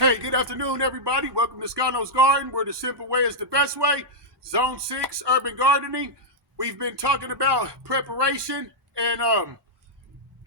Hey, good afternoon, everybody. Welcome to Scano's Garden, where the simple way is the best way. Zone 6, urban gardening. We've been talking about preparation and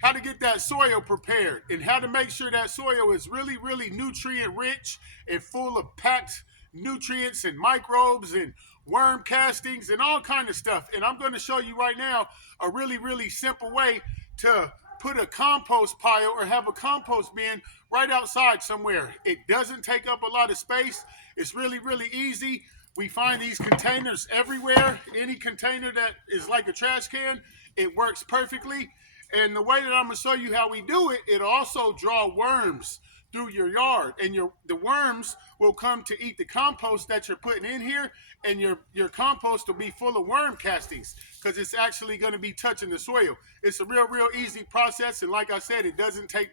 how to get that soil prepared and how to make sure that soil is really, really nutrient rich and full of packed nutrients and microbes and worm castings and all kind of stuff. And I'm going to show you right now a really, really simple way to put a compost pile or have a compost bin right outside somewhere. It doesn't take up a lot of space. It's really, really easy. We find these containers everywhere. Any container that is like a trash can, it works perfectly. And the way that I'm going to show you how we do it, it'll also draw worms through your yard. And the worms will come to eat the compost that you're putting in here. And your compost will be full of worm castings because it's actually going to be touching the soil. It's a real, real easy process. And like I said, it doesn't take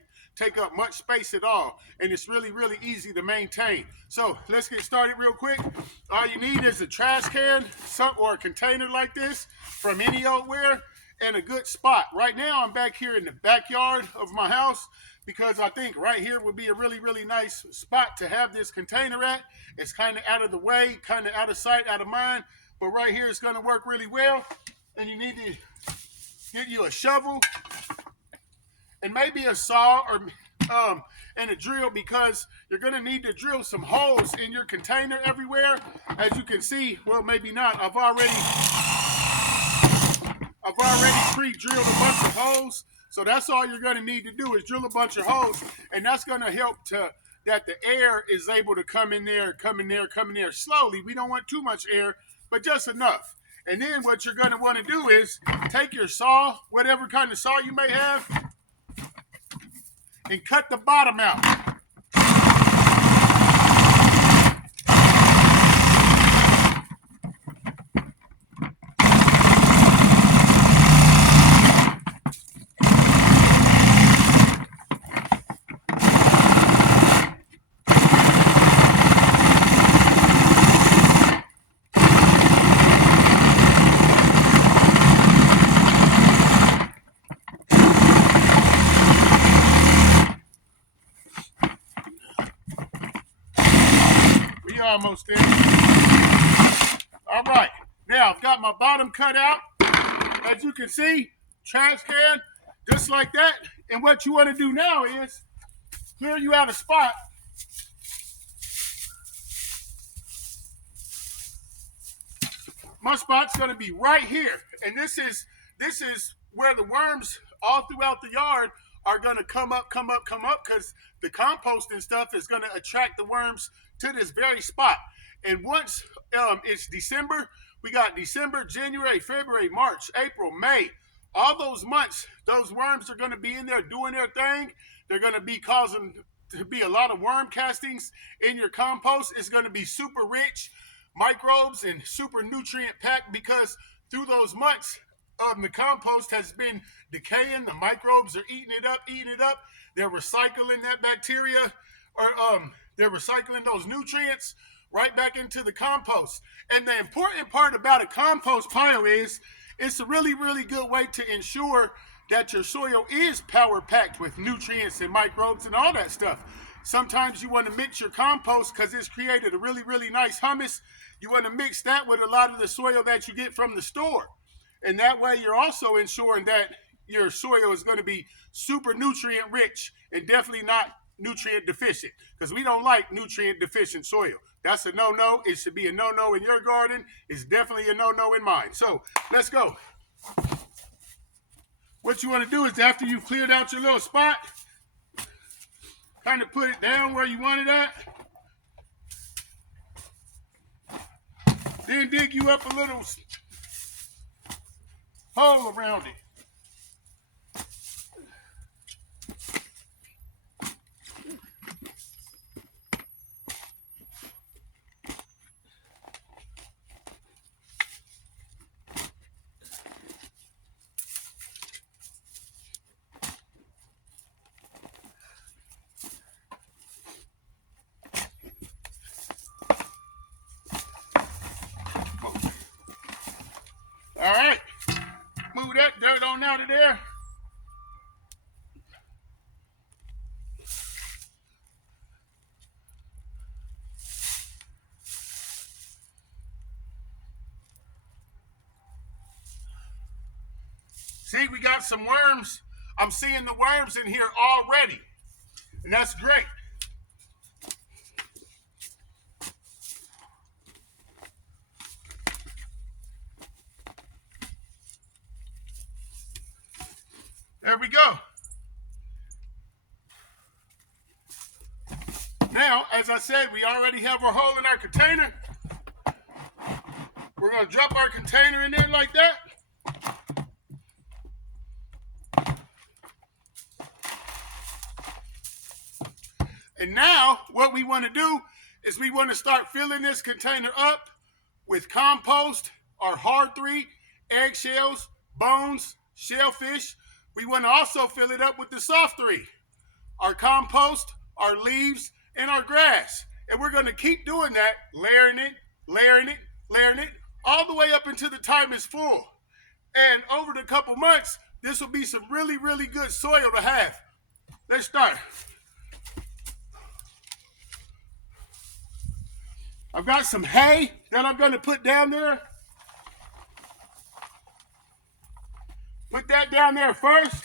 up much space at all. And it's really, really easy to maintain. So let's get started real quick. All you need is a trash can or a container like this from any old where. And a good spot. Right now, I'm back here in the backyard of my house because I think right here would be a really, really nice spot to have this container at. It's kind of out of the way, kind of out of sight, out of mind, but right here it's going to work really well. And you need to get you a shovel and maybe a saw or and a drill because you're going to need to drill some holes in your container everywhere. As you can see, well, maybe not. I've already pre-drilled a bunch of holes, so that's all you're going to need to do is drill a bunch of holes, and that's going to help that the air is able to come in there slowly. We don't want too much air, but just enough. And then what you're going to want to do is take your saw, whatever kind of saw you may have, and cut the bottom out. Almost there. All right, now I've got my bottom cut out. As you can see, trash can, just like that. And what you want to do now is clear you out a spot. My spot's going to be right here, and this is where the worms all throughout the yard are going to come up because the compost and stuff is going to attract the worms to this very spot. And once it's December, we got December, January, February, March, April, May. All those months, those worms are going to be in there doing their thing. They're going to be causing to be a lot of worm castings in your compost. It's going to be super rich microbes and super nutrient packed because through those months, the compost has been decaying. The microbes are eating it up. They're recycling that bacteria, or they're recycling those nutrients right back into the compost. And the important part about a compost pile is it's a really, really good way to ensure that your soil is power packed with nutrients and microbes and all that stuff. Sometimes you want to mix your compost because it's created a really, really nice humus. You want to mix that with a lot of the soil that you get from the store. And that way you're also ensuring that your soil is going to be super nutrient rich and definitely not nutrient deficient, because we don't like nutrient deficient soil. That's a no-no. It should be a no-no in your garden. It's definitely a no-no in mine. So let's go. What you want to do is after you've cleared out your little spot, kind of put it down where you want it at. Then dig you up a little hole around it. All right, move that dirt on out of there. See, we got some worms. I'm seeing the worms in here already, and that's great. There we go. Now, as I said, we already have our hole in our container. We're going to drop our container in there like that. And now, what we want to do is we want to start filling this container up with compost, our hard 3, eggshells, bones, shellfish. We want to also fill it up with the soft 3, our compost, our leaves, and our grass. And we're going to keep doing that, layering it, layering it, layering it, all the way up until the time is full. And over the couple months, this will be some really, really good soil to have. Let's start. I've got some hay that I'm going to put down there. Put that down there first.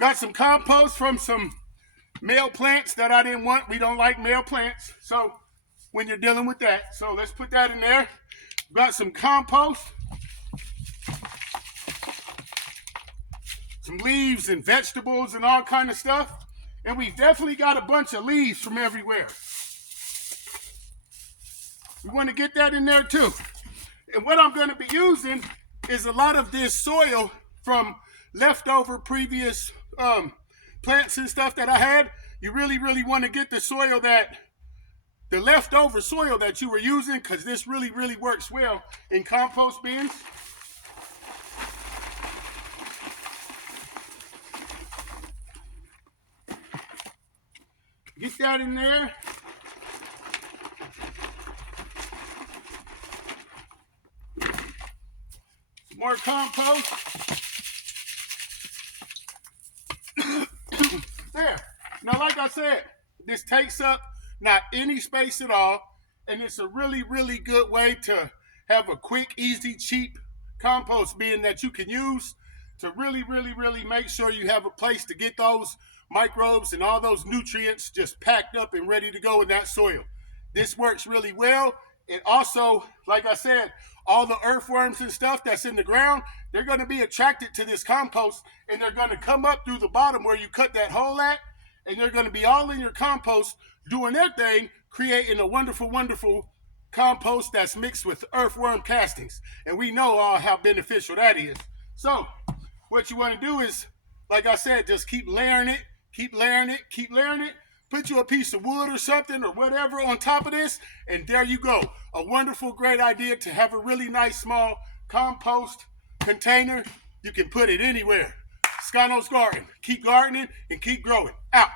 Got some compost from some male plants that I didn't want. We don't like male plants, so when you're dealing with that. So let's put that in there. Got some compost. Some leaves and vegetables and all kind of stuff. And we definitely got a bunch of leaves from everywhere. We want to get that in there too. And what I'm going to be using is a lot of this soil from leftover previous plants and stuff that I had. You really, really want to get the soil the leftover soil that you were using, because this really, really works well in compost bins. Get that in there. More compost. There. Now, like I said, this takes up not any space at all, and it's a really, really good way to have a quick, easy, cheap compost bin that you can use to really, really, really make sure you have a place to get those microbes and all those nutrients just packed up and ready to go in that soil. This works really well. And also, like I said, all the earthworms and stuff that's in the ground, they're going to be attracted to this compost, and they're going to come up through the bottom where you cut that hole at, and they're going to be all in your compost doing their thing, creating a wonderful, wonderful compost that's mixed with earthworm castings. And we know all how beneficial that is. So what you want to do is, like I said, just keep layering it, keep layering it, keep layering it. Put you a piece of wood or something or whatever on top of this, and there you go. A wonderful, great idea to have a really nice, small compost container. You can put it anywhere. Scano's Garden. Keep gardening and keep growing. Out.